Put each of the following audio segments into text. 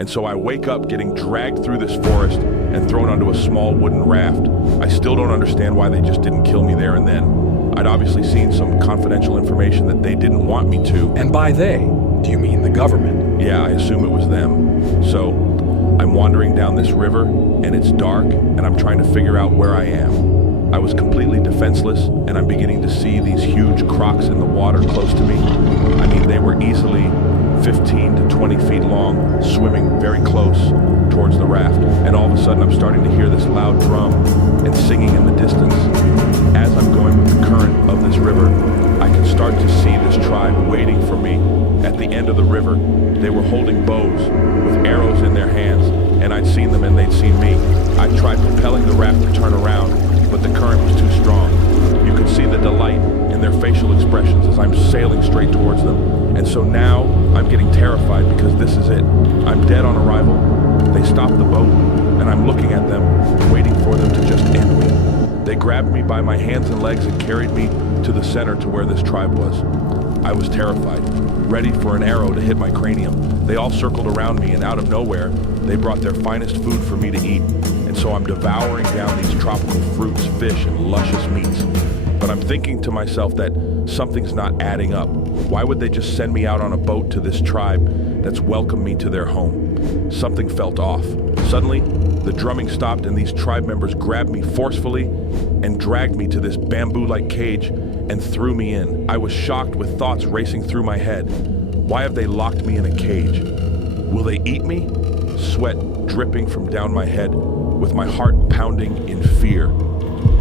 And so I wake up getting dragged through this forest and thrown onto a small wooden raft. I still don't understand why they just didn't kill me there and then. I'd obviously seen some confidential information that they didn't want me to. And by they, do you mean the government? Yeah, I assume it was them. So I'm wandering down this river, and it's dark, and I'm trying to figure out where I am. I was completely defenseless, and I'm beginning to see these huge crocs in the water close to me. I mean, they were easily 15 to 20 feet long, swimming very close towards the raft. And all of a sudden, I'm starting to hear this loud drum and singing in the distance. As I'm going with the current of this river, I can start to see this tribe waiting for me at the end of the river. They were holding bows with arrows in their hands, and I'd seen them and they'd seen me. I tried propelling the raft to turn around, but the current was too strong. You could see the delight in their facial expressions as I'm sailing straight towards them. And so now I'm getting terrified because this is it. I'm dead on arrival. They stopped the boat, and I'm looking at them, waiting for them to just end me. They grabbed me by my hands and legs and carried me to the center to where this tribe was. I was terrified, ready for an arrow to hit my cranium. They all circled around me, and out of nowhere, they brought their finest food for me to eat. And so I'm devouring down these tropical fruits, fish, and luscious meats. But I'm thinking to myself that something's not adding up. Why would they just send me out on a boat to this tribe that's welcomed me to their home? Something felt off. Suddenly, the drumming stopped and these tribe members grabbed me forcefully and dragged me to this bamboo-like cage and threw me in. I was shocked with thoughts racing through my head. Why have they locked me in a cage? Will they eat me? Sweat dripping from down my head, with my heart pounding in fear.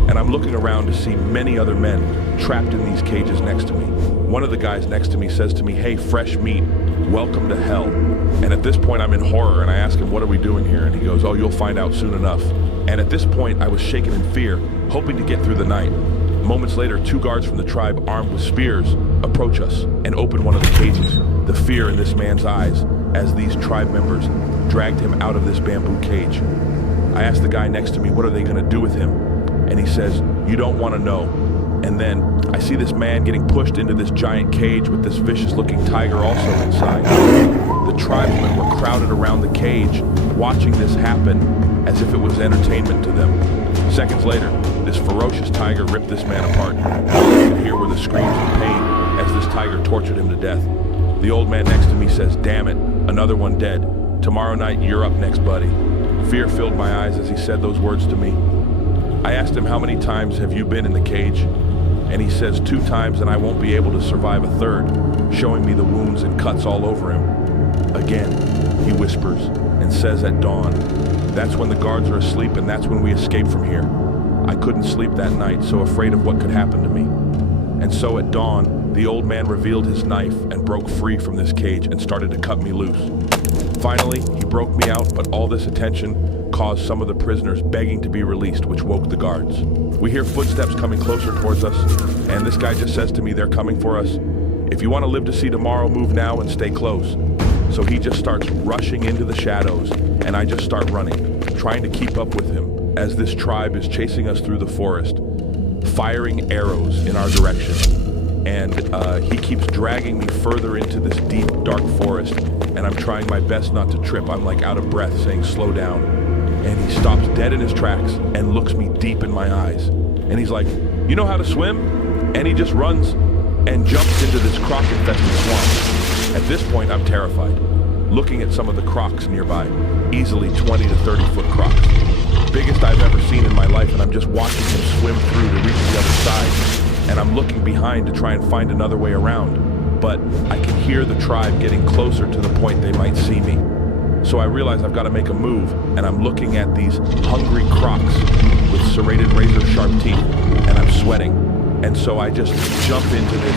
And I'm looking around to see many other men trapped in these cages next to me. One of the guys next to me says to me, "Hey, fresh meat, welcome to hell." And at this point, I'm in horror, and I ask him, "What are we doing here?" And he goes, "Oh, you'll find out soon enough." And at this point, I was shaken in fear, hoping to get through the night. Moments later, 2 guards from the tribe, armed with spears, approach us and open one of the cages. The fear in this man's eyes as these tribe members dragged him out of this bamboo cage. I asked the guy next to me, "What are they going to do with him?" And he says, "You don't want to know." And then I see this man getting pushed into this giant cage with this vicious-looking tiger also inside. The tribesmen were crowded around the cage, watching this happen as if it was entertainment to them. Seconds later, this ferocious tiger ripped this man apart. All you could hear were the screams of pain as this tiger tortured him to death. The old man next to me says, "Damn it, another one dead. Tomorrow night, you're up next, buddy." Fear filled my eyes as he said those words to me. I asked him, "How many times have you been in the cage?" And he says, 2 times, and I won't be able to survive a third, showing me the wounds and cuts all over him. Again, he whispers and says at dawn. That's when the guards are asleep, and that's when we escape from here. I couldn't sleep that night, so afraid of what could happen to me. And so at dawn, the old man revealed his knife and broke free from this cage and started to cut me loose. Finally, he broke me out, but all this attention caused some of the prisoners begging to be released, which woke the guards. We hear footsteps coming closer towards us, and this guy just says to me, "They're coming for us. If you want to live to see tomorrow, move now and stay close." So he just starts rushing into the shadows, and I just start running, trying to keep up with him as this tribe is chasing us through the forest, firing arrows in our direction. And he keeps dragging me further into this deep, dark forest, and I'm trying my best not to trip. I'm like out of breath, saying, "Slow down." And he stops dead in his tracks and looks me deep in my eyes. And he's like, "You know how to swim?" And he just runs and jumps into this croc-infested swamp. At this point, I'm terrified, looking at some of the crocs nearby, easily 20 to 30-foot crocs. Biggest I've ever seen in my life, and I'm just watching him swim through to reach the other side. And I'm looking behind to try and find another way around. But I can hear the tribe getting closer to the point they might see me. So I realize I've got to make a move, and I'm looking at these hungry crocs with serrated razor-sharp teeth, and I'm sweating. And so I just jump into this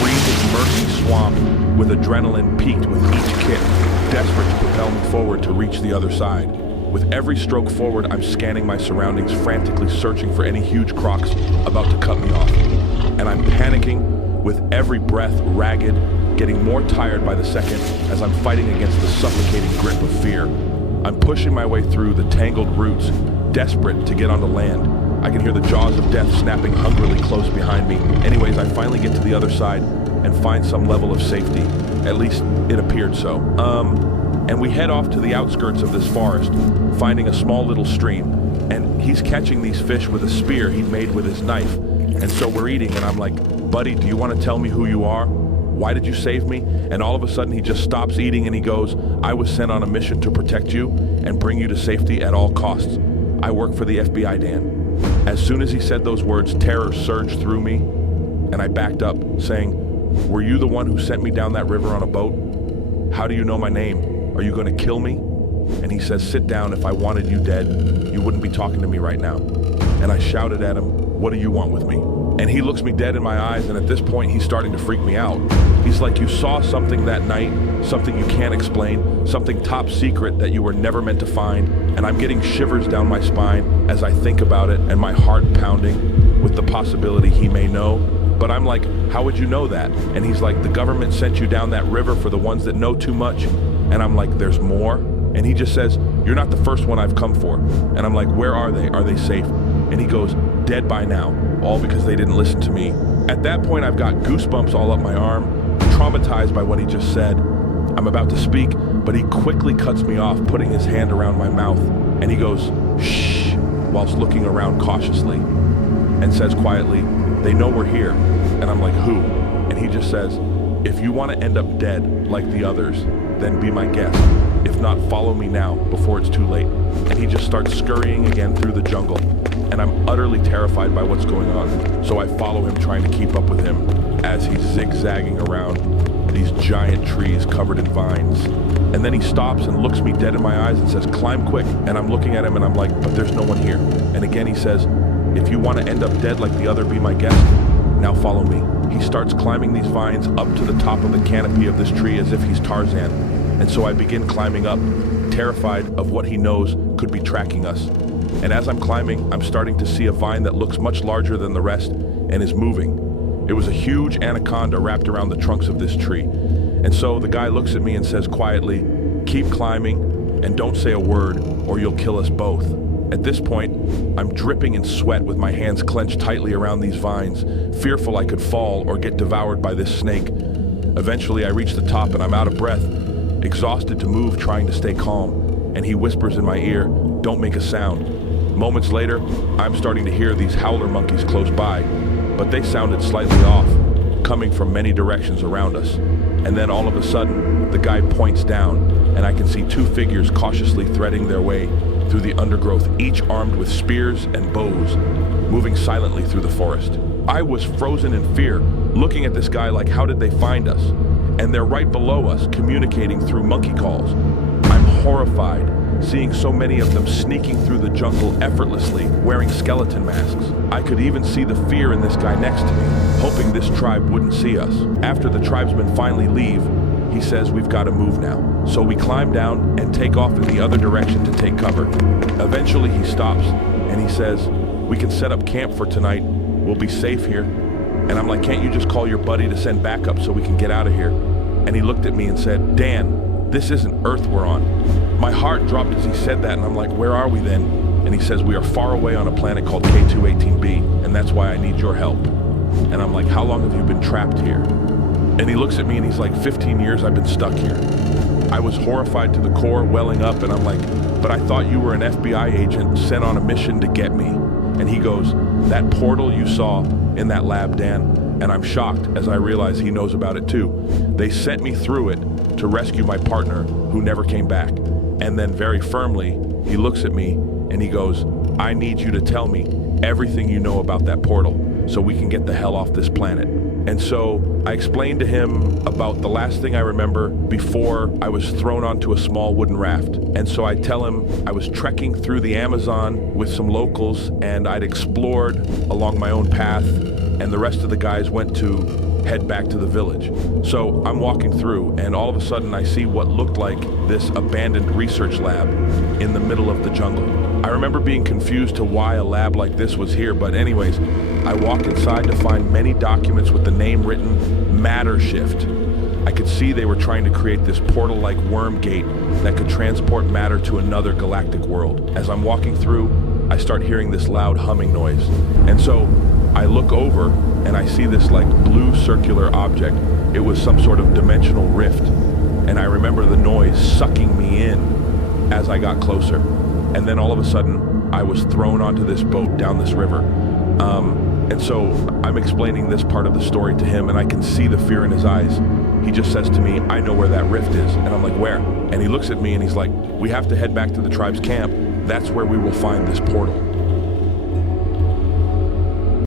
freezing, murky swamp with adrenaline peaked with each kick, desperate to propel me forward to reach the other side. With every stroke forward, I'm scanning my surroundings, frantically searching for any huge crocs about to cut me off. And I'm panicking with every breath ragged, getting more tired by the second as I'm fighting against the suffocating grip of fear. I'm pushing my way through the tangled roots, desperate to get onto land. I can hear the jaws of death snapping hungrily close behind me. Anyways, I finally get to the other side and find some level of safety. At least it appeared so. And we head off to the outskirts of this forest, finding a small little stream. And he's catching these fish with a spear he'd made with his knife. And so we're eating, and I'm like, buddy, do you want to tell me who you are? Why did you save me? And all of a sudden he just stops eating and he goes, I was sent on a mission to protect you and bring you to safety at all costs. I work for the FBI, Dan. As soon as he said those words, terror surged through me, and I backed up, saying, were you the one who sent me down that river on a boat? How do you know my name? Are you going to kill me? And he says, sit down. If I wanted you dead, you wouldn't be talking to me right now. And I shouted at him, what do you want with me? And he looks me dead in my eyes, and at this point, he's starting to freak me out. He's like, you saw something that night, something you can't explain, something top secret that you were never meant to find, and I'm getting shivers down my spine as I think about it, and my heart pounding with the possibility he may know. But I'm like, how would you know that? And he's like, the government sent you down that river for the ones that know too much. And I'm like, there's more? And he just says, you're not the first one I've come for. And I'm like, where are they? Are they safe? And he goes, dead by now, all because they didn't listen to me. At that point, I've got goosebumps all up my arm, traumatized by what he just said. I'm about to speak, but he quickly cuts me off, putting his hand around my mouth. And he goes, shh, whilst looking around cautiously, and says quietly, they know we're here. And I'm like, who? And he just says, if you want to end up dead like the others, then be my guest. If not, follow me now before it's too late. And he just starts scurrying again through the jungle. And I'm utterly terrified by what's going on. So I follow him, trying to keep up with him as he's zigzagging around these giant trees covered in vines. And then he stops and looks me dead in my eyes and says, climb quick. And I'm looking at him and I'm like, but there's no one here. And again he says, if you want to end up dead like the other, be my guest. Now follow me. He starts climbing these vines up to the top of the canopy of this tree as if he's Tarzan. And so I begin climbing up, terrified of what he knows could be tracking us. And as I'm climbing, I'm starting to see a vine that looks much larger than the rest and is moving. It was a huge anaconda wrapped around the trunks of this tree. And so the guy looks at me and says quietly, keep climbing and don't say a word or you'll kill us both. At this point, I'm dripping in sweat with my hands clenched tightly around these vines, fearful I could fall or get devoured by this snake. Eventually, I reach the top and I'm out of breath, exhausted to move, trying to stay calm. And he whispers in my ear, don't make a sound. Moments later, I'm starting to hear these howler monkeys close by, but they sounded slightly off, coming from many directions around us. And then all of a sudden, the guy points down, and I can see two figures cautiously threading their way through the undergrowth, each armed with spears and bows, moving silently through the forest. I was frozen in fear, looking at this guy like, how did they find us? And they're right below us, communicating through monkey calls. I'm horrified, seeing so many of them sneaking through the jungle effortlessly, wearing skeleton masks. I could even see the fear in this guy next to me, hoping this tribe wouldn't see us. After the tribesmen finally leave, he says we've got to move now. So we climb down and take off in the other direction to take cover. Eventually he stops and he says, we can set up camp for tonight. We'll be safe here. And I'm like, can't you just call your buddy to send backup so we can get out of here? And he looked at me and said, Dan, this isn't Earth we're on. My heart dropped as he said that, and I'm like, where are we then? And he says, we are far away on a planet called K218b, and that's why I need your help. And I'm like, how long have you been trapped here? And he looks at me and he's like, 15 years I've been stuck here. I was horrified to the core, welling up, and I'm like, but I thought you were an FBI agent sent on a mission to get me. And he goes, that portal you saw in that lab, Dan, and I'm shocked as I realize he knows about it too. They sent me through it to rescue my partner who never came back. And then very firmly, he looks at me and he goes, I need you to tell me everything you know about that portal so we can get the hell off this planet. And so I explained to him about the last thing I remember before I was thrown onto a small wooden raft. And so I tell him I was trekking through the Amazon with some locals and I'd explored along my own path, and the rest of the guys went to head back to the village. So I'm walking through and all of a sudden I see what looked like this abandoned research lab in the middle of the jungle. I remember being confused to why a lab like this was here, but anyways, I walk inside to find many documents with the name written Matter Shift. I could see they were trying to create this portal-like worm gate that could transport matter to another galactic world. As I'm walking through, I start hearing this loud humming noise. And so I look over and I see this like blue circular object. It was some sort of dimensional rift and I remember the noise sucking me in as I got closer. And then all of a sudden, I was thrown onto this boat down this river. And so I'm explaining this part of the story to him, and I can see the fear in his eyes. He just says to me, I know where that rift is. And I'm like, where? And he looks at me and he's like, we have to head back to the tribe's camp. That's where we will find this portal.